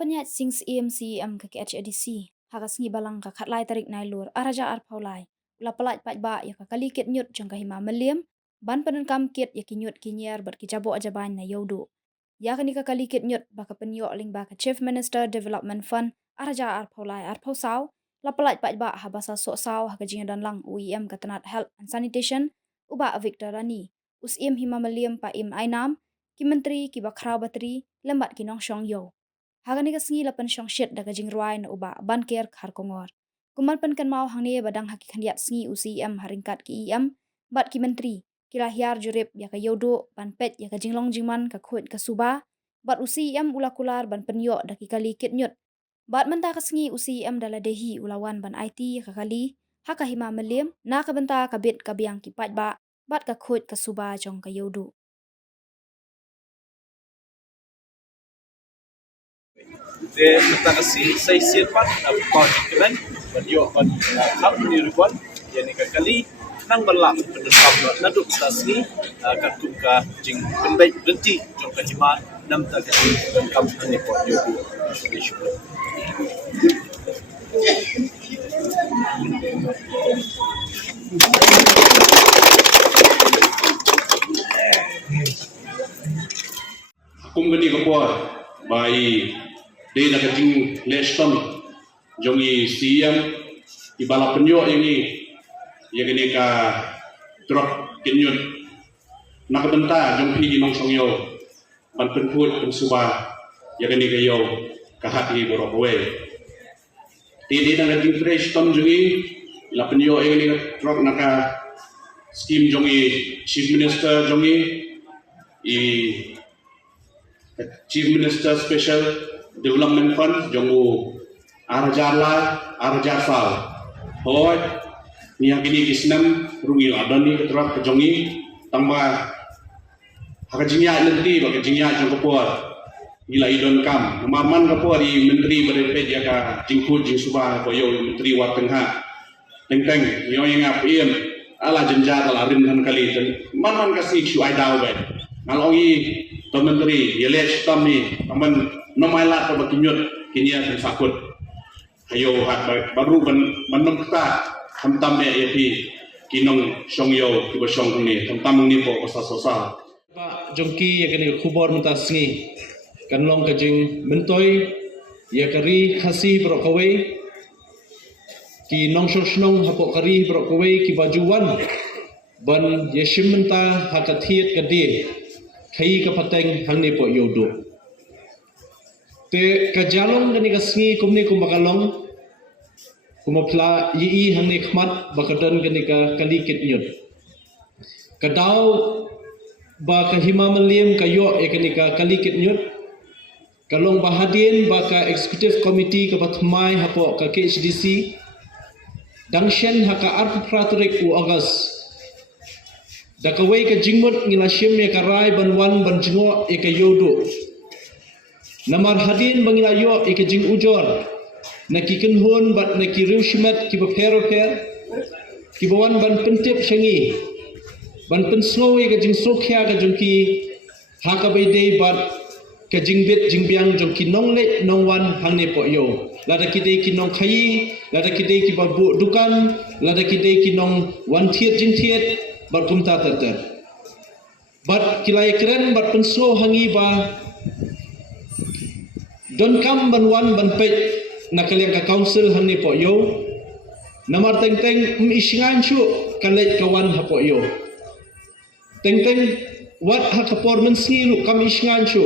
penyat sing CM ke KHADC hakas ngi balang ka khatlai tarik nai lur araja ar phaulai ula palai pat ba ya ka kali ket nyut jong ka hima meliam ban panen kam ket ya ki nyut ki nyer ber ki jabo ajaban na yodo ya ka ni ka kali ket nyut ba ka penyo ling ba ka Chief Minister Development Fund araja ar phaulai ar phausau la palai pat ba ha basa so saw ha ka jing dan lang UEM ka tanat health and sanitation uba Victor Rani usim hima meliam pa im ainam ki menteri ki ba khrau bateri lembat ki nong shong yo Hagani ka sngi lapan shong shit daga jing ruai na uba ban ker khar kongor. Kuman pen kan mau hang ne badang haki khandiat sngi UCM haringkat ki EM bat ki menteri kila hiar jurip ya ka yodo ban pet ya ka jinglong jingman ka khut ka suba bat UCM ula kular ban penyo daki kali kit nyut. Bat menta ka sngi UCM dala dehi ulawan ban IT ya ka kali haka hima melim na ka benta ka bit ka biang ki pat ba bat ka khut ka suba jong ka yodo. Then kita kasi sa isipan na pagkikilan banyo pan hap ni ribuan yan ikakali nang balak pendekam na duk sa sini katung ka jing penbaik berhenti jong kajiman nam ta kasi pendekam ni po yogu Kum gani kapor bai di nak jing leston jongi siam ibala penyo ini ya gani ka drop kinyut nak benta jong pi nong songyo ban penput pensuba ya gani ka yo ka hati borok we di nak jing leston jongi la penyo ini drop naka scheme jongi chief minister jongi Chief Minister Special Development Fund jongu arajar fal hoy niya kini kisnam rungi adani ketrap kejongi tamba hakajinya nanti bagi jinya jong kapor nila idon kam maman kapor I menteri berepet ya ka jingkut jing subah boyo menteri wat tengah teng yo yang apiem ala jenjar ala rin kan kali maman kasih syuai daw ben ngalongi menteri yelech tamni aman nomaila to bakinyot kinya sen sakut ayo hat baru menem kita hamtam me yapi kinong songyo kibo song ni hamtam ni po sosa pa jongki ya kene khubor mentasngi kanlong kajing mentoy ya kari khasi pro kawe ki nong sosnong hapo kari pro kawe ki bajuwan ban yeshim menta hakathiet kadi khai ka pateng hangni po yodo te kajalong gani kasngi kumni kumakalong kumapla yi hangni khmat bakadan gani ka kalikit nyut kadaw ba ka himamalim kayo ekani ka kalikit nyut kalong bahadin ba ka executive committee ka bathmai hapo ka KHDC dangshen haka arp pratrik u August dakaway ka jingmot ngila shim ya karai banwan banjingo eka yodo namar hadin bangila yo eka jing ujor nakikin hon bat nakiriu shimat ki bapero per ki bawan ban pentip shangi ban penslo eka jing sokhya ka jongki haka baydei bat ka jingbit jingbiang jongki nongle nongwan hangne po yo lada kidei ki nong khai lada kidei ki babu dukan lada kidei ki nong wan thiet jing thiet bat kumta terter bat kilai keren bat penslo hangi ba don kam ban wan ban pet nakaliang ka council hangi po yo namar teng isingan chu kalet kawan hapo yo teng wat ha performance ni lu kam isingan chu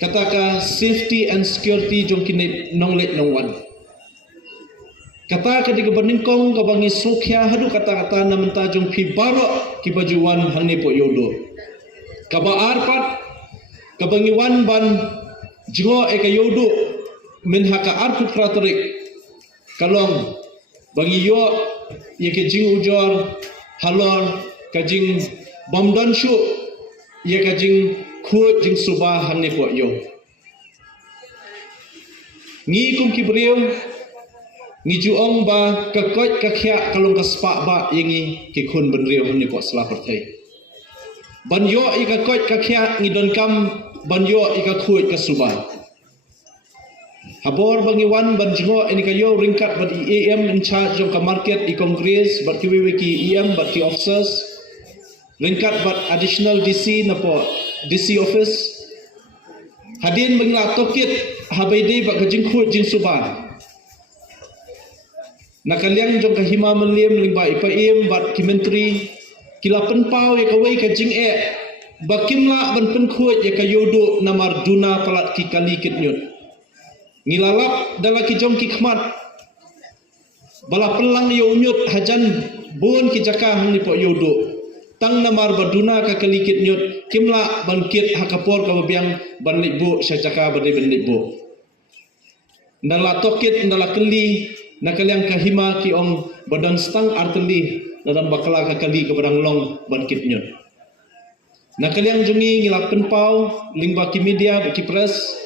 kataka safety and security jong kinit nonglet nongwan kata ketika berningkong kabangi sokhya hadu kata-kata namenta jong pi barok ki bajuwan hangni po yodo kaba arpat kabangi wan ban jingo eka yodo min haka arku pratrik kalong bangi yo yeke jing ujor halor kajing bomdon shu ye kajing khut jing subah hangni po yo ngi kum ki brieu ngiju ong ba kakot kakhya kalong kaspa ba yengi ki khun benriu ni po sala perthai ban yo i kakot kakhya ngidon kam ban yo i ka khut ka suba Habor bangiwan ban jengo ini kayo ringkat bat EM in charge jong ka market i congress bat ki ki EM bat ki officers ringkat bat additional DC napo DC office hadin bangla tokit habaide bat kajing khut jing suban nakaliang jong ka hima menlim lingba ipaim bat ki menteri kila penpau ya kawai kajing bakimla ban penkhut ya kayodo namar duna palat ki kali kitnyut ngilalap dalam kijong kikmat bala pelang yo unyut hajan bon ki jaka hang ni po yodo tang namar baduna ka kalikit nyut kimla bangkit hakapor ka babiang banlibo sa jaka bade banlibo ndala tokit ndala keli nakaliang kahima ki ong badang stang arteli dalam bakala ka kali ka badang long bangkit nyut nakaliang jungi ngilap penpau lingba ki media ki press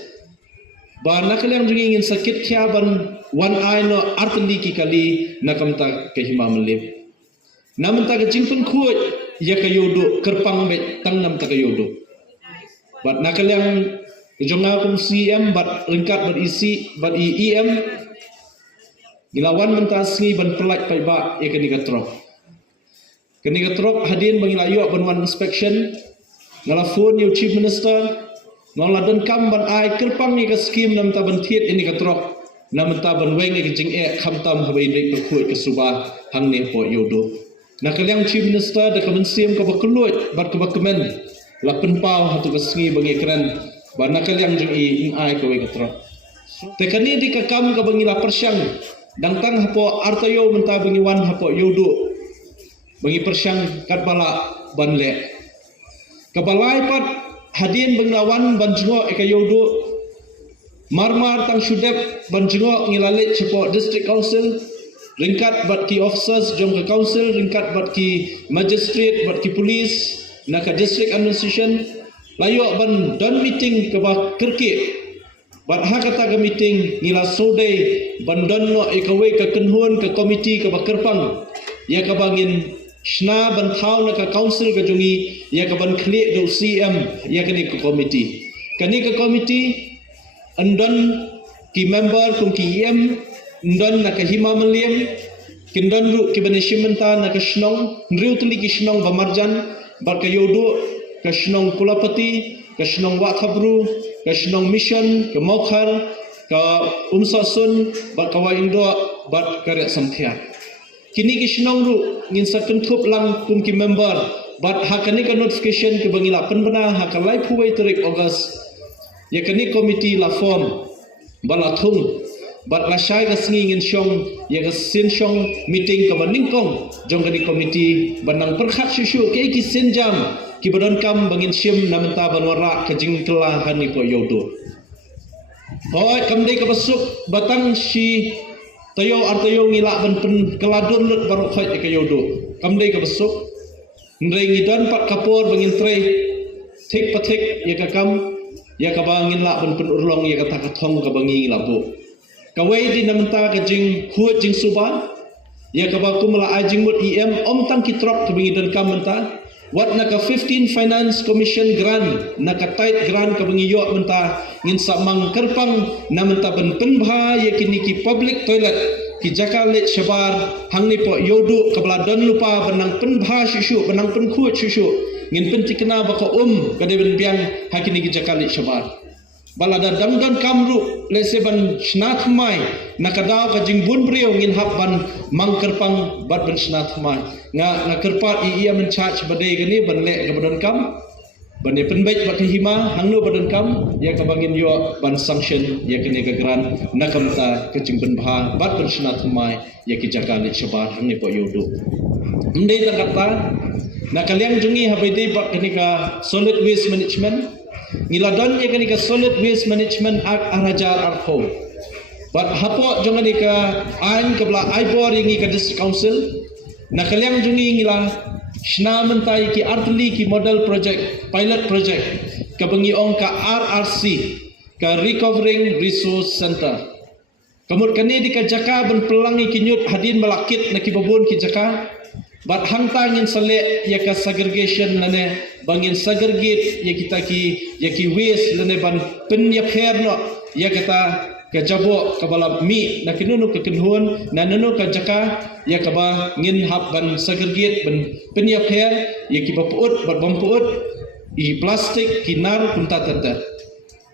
Ban nakaliang juga ingin sakit kia ban one eye no arteli ki kali nakamta kahima melip. Namun tak jingpun kuat ya kayodo kerpang bet tang nam tak kayodo. Bat nakaliang jonga kum CM bat lengkat bat isi bat EM gilawan mentasngi ban pelak paiba ya kani katrok. Kani katrok hadin bangilayo ban one inspection ngalafon you chief minister Noladon kam ban ai kerpang ni ka skim nam ta ban thiet ini ka trok nam ta ban weng ni jing kham tam habai dei ko khoi ka suba hang ne po yodo nakaliang chief minister da kamen sim ka bakluit bat ka bakmen la penpau hatu ka sngi bangi kran ban nakaliang jing in ai ko ka trok te kani di ka kam ka bangi la persyang dang tang hapo artayo menta bangi wan hapo yodo bangi persyang kat bala ban le kabalai pat hadin banglawan banjungo ekayodo marmar tang shudep banjungo ngilalit cepo district council ringkat bat ki officers jong ke council ringkat bat ki magistrate bat ki police naka district administration layo ban don meeting ke ba kerki bat hakata ke meeting ngila sode ban don no ekawe ke kenhun ke komiti ke ba kerpang ya ke bangin Shna ban thau na ka council ka jungi ya ka ban khle do CM ya kani ka committee kani ka committee andon ki member kum ki EM andon na ka hima menliam kindon ru ki ban shimenta na ka shnong nriu tuli ki shnong bamarjan bar ka yodo ka shnong kulapati ka shnong wa thabru ka shnong mission ka mokhar ka umsasun bar ka wa indo bar ka re samthia kini kisnong ru ngin sakun thup lang kum ki member but hakani ka notification ke bangila penbena hakalai phuwai tarik August ya kani committee la form bala thung but la shai ga sngi ngin shong ya ga sin shong meeting ka baning kong jong kani committee banang perkhat shu ke ki sin jam ki badon kam bangin shim namenta banwara ka jing kela hani po yodo hoy kamdei ka basuk batang shi tayo artayo ngila ban pen keladun lut baru khoi ke yodo kamdei ka besok ndrei ngidan pat kapor bangin trei thik pathik ya ka kam ya ka bangin la ban pen urlong ya ka ta thong ka bangi labu ka wei di namenta ka jing khuat jing suban ya ka ba kumla ajing mut EM om tang kitrok ka bangi dan kam menta wat naka 15 finance commission grant naka tight grant ka bangi yo menta ngin samang kerpang namenta ban penbha yakini ki public toilet ki jakalet shabar hangni po yodu kabla don lupa benang penbha shishu benang penkhut shishu ngin pentikna baka kade ben biang hakini ki jakalet shabar balada dangdan kamru lese ban shnat mai nakadaw ka jingbun brio ngin hap ban mangkerpang bat ban shnat mai nga kerpat ia mencharge badai gani ban le ka badon kam ban ne penbait bat hima hangno badon kam ya ka bangin yo ban sanction ya kene ka gran nakamta ka jingban bha bat ban shnat mai ya ki jakalet shabar hangni po yodo ndai ta kata nakaliang jungi habai bat kene ka solid waste management Niladon ya kani ka solid waste management act arajar arpo. But hapo jangan ka an kabla aibor yang ka district council nakaliang jungi ngila shna mentai ki artli ki model project pilot project ka bangi ong ka RRC ka recovering resource center. Kamut kani di ka jaka ban pelangi kinyut hadin malakit na kibabun ki jaka bat hangtang in sale ya ka segregation lane bangin segregate ya kita ki waste lane ban penya pherno ya kata ka jabo ka balap mi na kinunu ka kinhun na nunu ka jaka ya ka ba ngin hap ban segregate ban penya pher ya ki ba puut bat bom puut I plastik kinar punta tata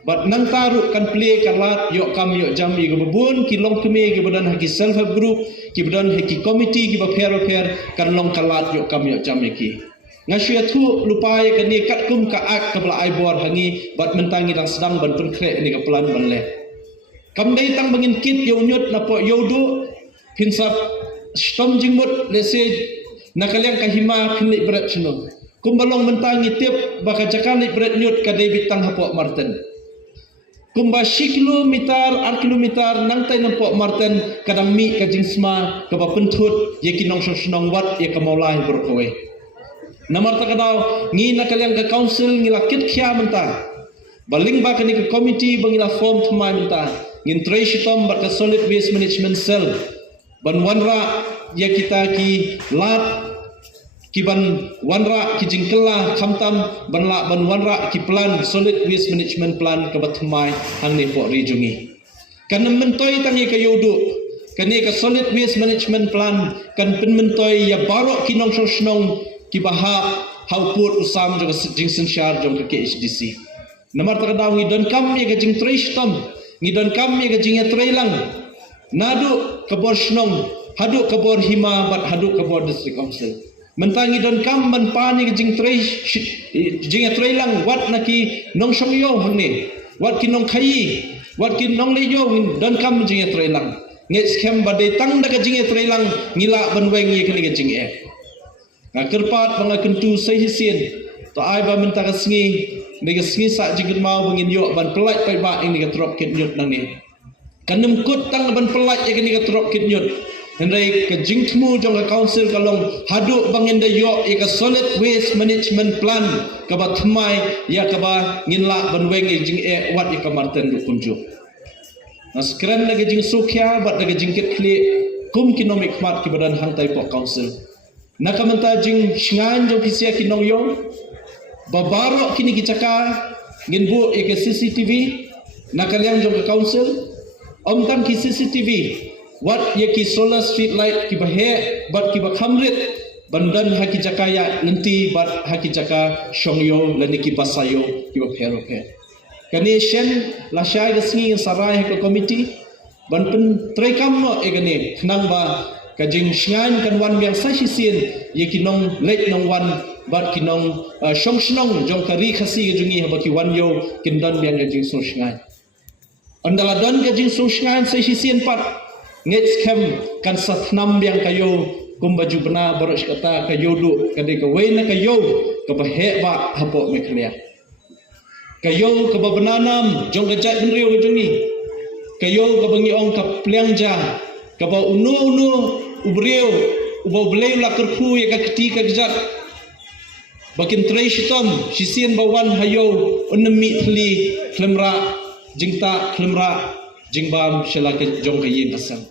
bat nang taru kan play kalat yok kam yok jam I gabun ki long keme ki badan haki self help group ki badan haki committee ki ba pher kan long kalat yok kam yok jam ki ngasya thu lupa ya kan ni kat kum ka ak ka bla ai bor hangi bat mentangi dang sedang ban pun kre ni ka plan ban le kam dai tang bangin kit yo nyut na po yo du pinsap stom jingmut lese nakalyang kahima kini berat chno kumbalong mentangi tiap baka jakali berat nyut ka David tang hapo Martin kumba kilometer ar kilometer nang tai nampo Martin kadang mi ka jingsma ka ba pentut ye kinong sonong wat ye ka maulai berkowe namar ta kadaw ngi nakalyang ka council ngila kit khia menta baling ba kani ka committee bangila form thmai menta ngin tray shitom ba ka solid waste management cell ban wanra ya kita ki lat kiban wanra ki jingkela khamtam banla ban wanra ki plan solid waste management plan ka bathmai hangni po rijungi kan mentoi tangi ka yodu kani ka solid waste management plan kan penmentoi ya baro kinong sosnong ki baha hauput usam jong jingsen shar jong ka KHDC namar ta dawi don kam ye ka jing trishtom ngi don kam ye ka jing trailang nadu ka borsnong hadu ka bor hima bat hadu ka bor district council mentangi don kam man pani jing tray lang wat naki nong song yo hangni wat ki nong khai wat ki nong le yo don kam jing tray lang nge scam bade tang daga jing tray lang ngila ban weng ye kali jing e kerpat banga kentu sai hisien to ai ba menta ka sngi nega sngi sa jing mau bangin yo ban pelai pai ba ini ka trop kit nyut nang ni kanem kut tang ban pelai ye ni ka trop kit nyut hendai ke jingtmu jong ka council kalong hadu bangin da yo ka solid waste management plan ka ba thmai ya ka ba nginla banweng jing e wat ka marten du kunju naskran lagi jing sukhya bat lagi jing ket kli kum kinomik mat ki badan hang tai po council nakamanta jing shngan jong kisia kinong yo babaro kini kicaka ngin bu ka CCTV nakalyang jong ka council omtam ki CCTV wat ye ki solar street light ki bahe bat ki bakhamrit bandan haki jakaya nanti bat haki jaka shongyo lani ki pasayo ki baphero ke kani shen la shai gasngi sarai ko committee ban pen trekam no egane khnang ba kajing shngan kan wan biang sa shin ye ki nong late nong wan bat ki nong shongshnong jong kari khasi jungi ha ki wan yo kindan biang jing so shngan andala dan jing so shngan sa shin pat ngets kem kan satnam biang kayo kumbaju bena boros kata kayo du kadai ka wena kayo ka bahe ba hapo meklia kayo ka babananam jong gajat benrio jungi kayo ka bangi ong ka plengja ka ba unu ubrio ubo bleu la kerku ya ka ketika gajat bakin tray shitom sisien bawan hayo unmi thli klemra jingta klemra jingbam shalake jong kayin asam